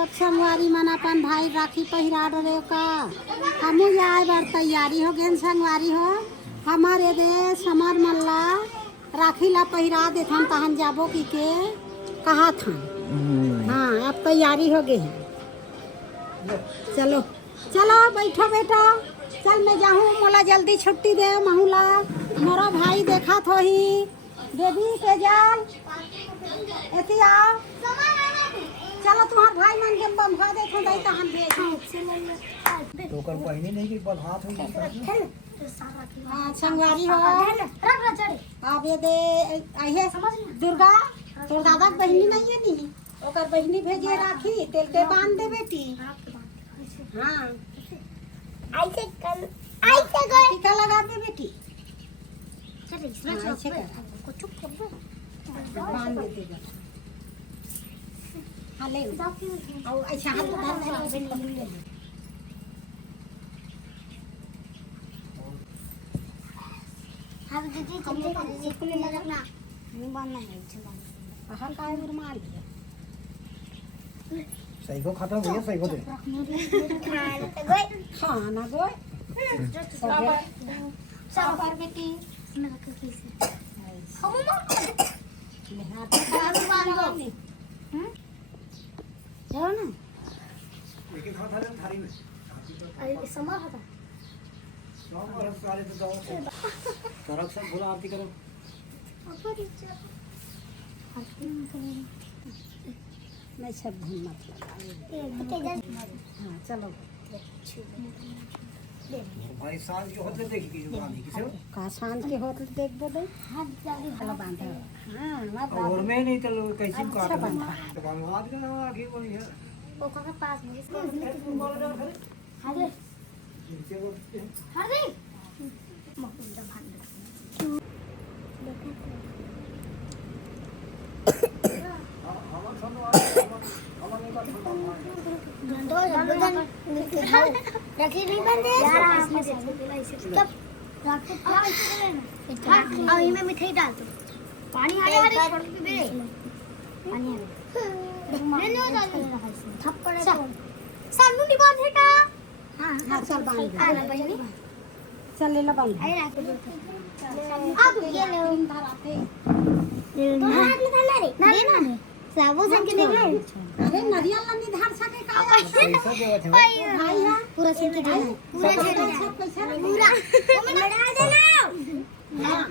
सब संगवारी मन अपन भाई राखी पहिरा डरे का हमू जाए बर तैयारी हो गए संगवारी हो हमारे देश हमार मल्ला राखी ला पहिरा देथन तहन जाबो की के कहा था। हाँ अब तैयारी हो गई। चलो चलो बैठो बेटा चल मैं जाऊँ मोला जल्दी छुट्टी दे महूला मोरा भाई देखा थो ही बेबी के जाल एती आओ चलो तुम्हार भाई मन के बंधा देखो दई तहन भेज तो कर पहिने नहीं कि बधात हो हां संगवारी हो अब ये दे आइए दुर्गा तोर दादा के बहिनी नहीं है नी ओकर बहिनी भेजे राखी तेल के बांध दे बेटी। हां ऐसे गए टीका लगा दे बेटी चल इसमें ऐसे कर को चुप कर दो बांध दे बेटा। हाँ ले और ऐसा हाथ उधर ले ले हाँ दीदी चलते खुले लगना नहीं बांधना है चला हर काय उर मार दिया सही को खत्म हो गया सही को दे खाना गोय सब पर बेटी इसमें रख कैसे हम मम्मा हाथ बांध दो जाओ ना लेकिन खा था थारी में अरे समा था और सारे तो दो तरफ सब भोला आरती करो मैं सब धुन मत लगा। हाँ चलो भाई सांझ के होते देखी की जो बांधी किसे का सांझ के होते देख बोले हां चलो बांधा। हां और मैं नहीं चलो कैसे काट बांधा तो बांधवा दे ना आगे बोली है वो का पास में इसको हां दे हां दे मकुंडा भांड राखी नहीं बंधे यार इसमें से कब राखी और इनमें मिठाई डाल दो पानी हरे पानी नहीं डाल थप्पड़ सानू नहीं बांधेगा। हां हां चल बांध आना बहनी चल ले ला बांध अरे राखी अब ये ले धराते तो हाथ में धरना रे ना ना साबो संग के नहीं अरे नरियल ला नहीं धर सके का पैसा देवत है भाई हां पूरा सिर के पूरा सब पैसा पूरा लड़ा देना हां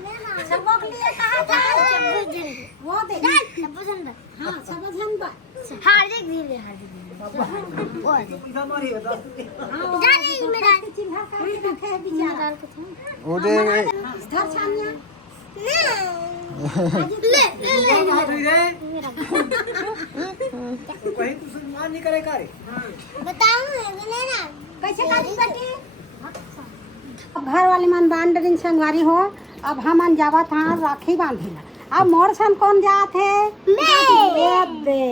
सबक लिए कहा था वो दे सब जन हां सब जन बा हार्दिक धीरे हार्दिक वो दे पैसा मारी बता जाने में डाल चिल्हा कर रखे है बेचारा वो दे धर छानिया ले कहीं तू सम्मान नहीं करे करे बताऊं ना कैसे काटी बेटी अब घर वाले मन बांध दिन संगवारी हो अब हमन जावा था राखी बांधेला अब मोर सन कौन जात है मैं दे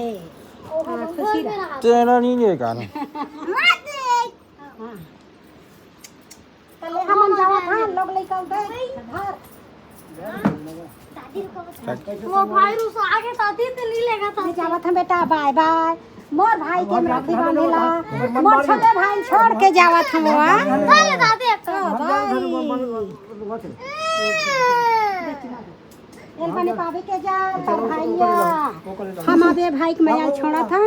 खुशी तेरा नहीं है गाना मत दे हां पहले हमन जावा था लोग लेकर दे घर वो भाई उस आगे दादी तो नहीं लेगा था जावत हम बेटा बाय बाय मोर भाई के राखी बांधेला मोर छोटे भाई छोड़ के जावत हम चल दादी एक बने पावे के जा भैया हम आबे भाई के मैं छोड़ा था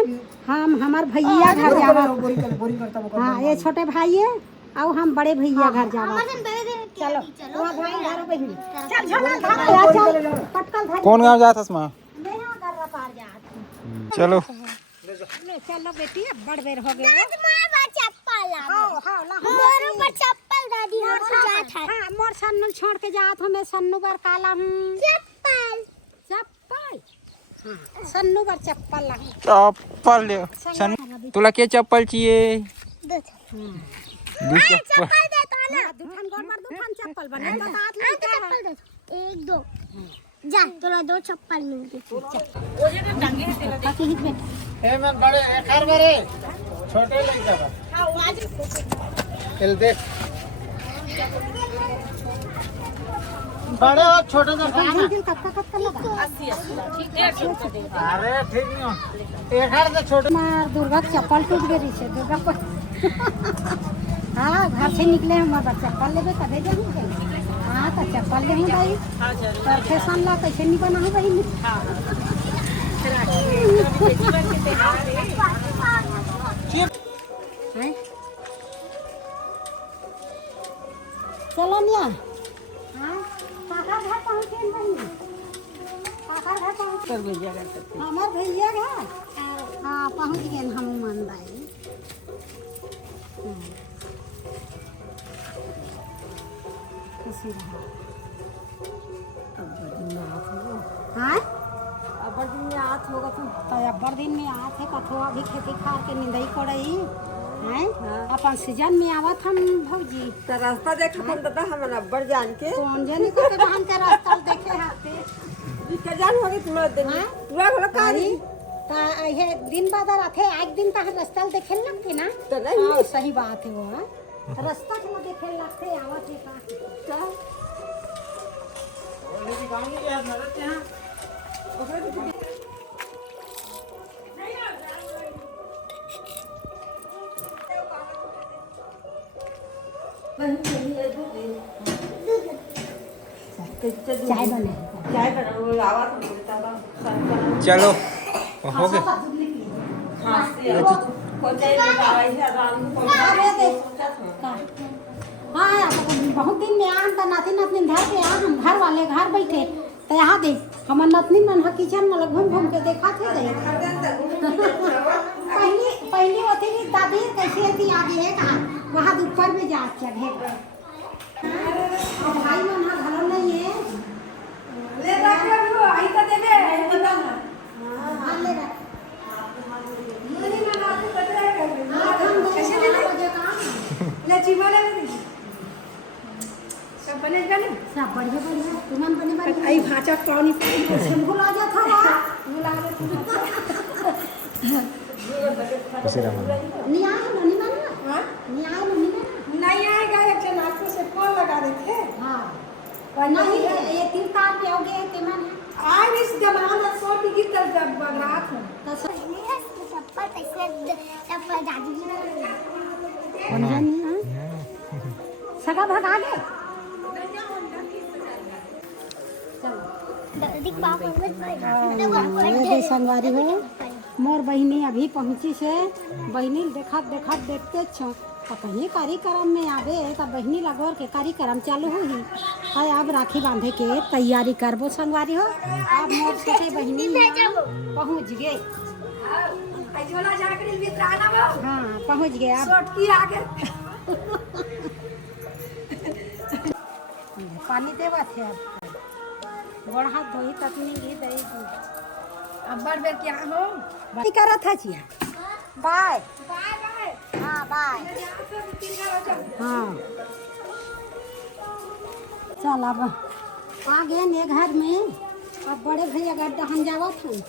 हम हमार भैया घर जावत। हां ये छोटे भाई है और हम बड़े भैया घर जावत। चलो वहां भाई घर बहिनी चल झोला चल पटकल धर कौन गांव जात हस मां नया कर पार जात चलो ले चलो बेटी अब बड़ बेर हो गए मां चप्पल हां मोर ऊपर चप्पल दादी मोर से जात है हां मोर सन्नू छोड़ के जात हमें सन्नू पर काला हूं चप्पल चप्पल हां सन्नू पर चप्पल लगी चप्पल ले सन तुला के चप्पल चाहिए दो चप्पल दे तो ना दुठान गोर मार दुठान चप्पल बने तो हाथ ले चप्पल दे एक दो जा तोरा दो चप्पल मिल गई ओजे के टांगे तेरा बाकी हित में ए मैं बड़े एकर बरे छोटे लग जा हां आज चल देख बड़े और छोटे तो खाना कब लगा अरे ठीक नहीं हो एक हाथ से छोटे दुर्गा के चप्पल टूट गई है दुर्गा पर हाँ घर से निकले हम अगर चप्पल लेबे तबे जाऊँ हाँ तो चप्पल ले भाई पर फैशन ला कैसे नहीं बना हूँ भाई चलो मिया घर पहुँचे हमार भैया घर हाँ पहुँच गए हम मंदाई अब्बर दिन में आत होगा तो अब्बर दिन में आत है कथो अभी खेती खार के निंदाई करई हैं अपन सीजन में आवत हम भौजी तो रास्ता देखा हम दादा हम अब्बर जान के कौन जाने को बहन के रास्ता देखे हाथे के जान होगी तुम्हारा दिन पूरा घर कारी ता ये दिन बाद आथे एक दिन तक रास्ता देखे लगते ना तो नहीं हाँ, सही बात है वो रास्ता के देखे लगते आवत है का चाय बने चाय बनाओ लावा तो बोलता था चलो हो गए खांसी हो जाए दवाई से आराम को हाँ बहुत दिन में आन तो नाती नातनी घर पे आ हम घर वाले घर बैठे तो यहाँ दे हमार नातनी मन किचन में घूम घूम के देखा थे पहली होती थी दादी कैसे थी आगे है कहाँ वहाँ ऊपर में जा चढ़े भाई मन घर नहीं है ले रखे हो आई तो देबे बता ना हाँ ले रख नहीं ना ना बता के कैसे ले ले जीवाले में सब बने बने सब बढ़िया बढ़िया तुमन बने बने आई भाचा पानी सिंपल आ जाता है बुला ले नहीं आए नहीं माना हां नहीं आए नहीं माना नहीं आएगा एक जन आपको से फोन लगा देते हाँ पर नहीं ये तीन तार पे हो गए ते मन आज इस जमाना में सोटी की तरफ जब बगरात है तो चप्पल कैसे चप्पल दादी सगा भगा गए दादी बाप ये संगवारी हो मोर बहिनी अभी पहुंची से बहिनी देखत देखत देखते छो तो कहीं कार्यक्रम में आवे तो बहिनी लगोर के कार्यक्रम चालू हुई है अब राखी बांधे के तैयारी करबो संगवारी हो अब मोर छोटी बहिनी पहुंच गए झोला जाकर मित्र आना बा हाँ पहुंच गए अब छोटकी आगे पानी देवा थे अब गोड़ हाथ धोई तकनी घी दही अब्बर बे क्या हो बाय करा था चिया बाय बाय बाय हाँ बाय हाँ चल अब आ गए ने घर में अब बड़े भैया गड्ढा हम जावत हूँ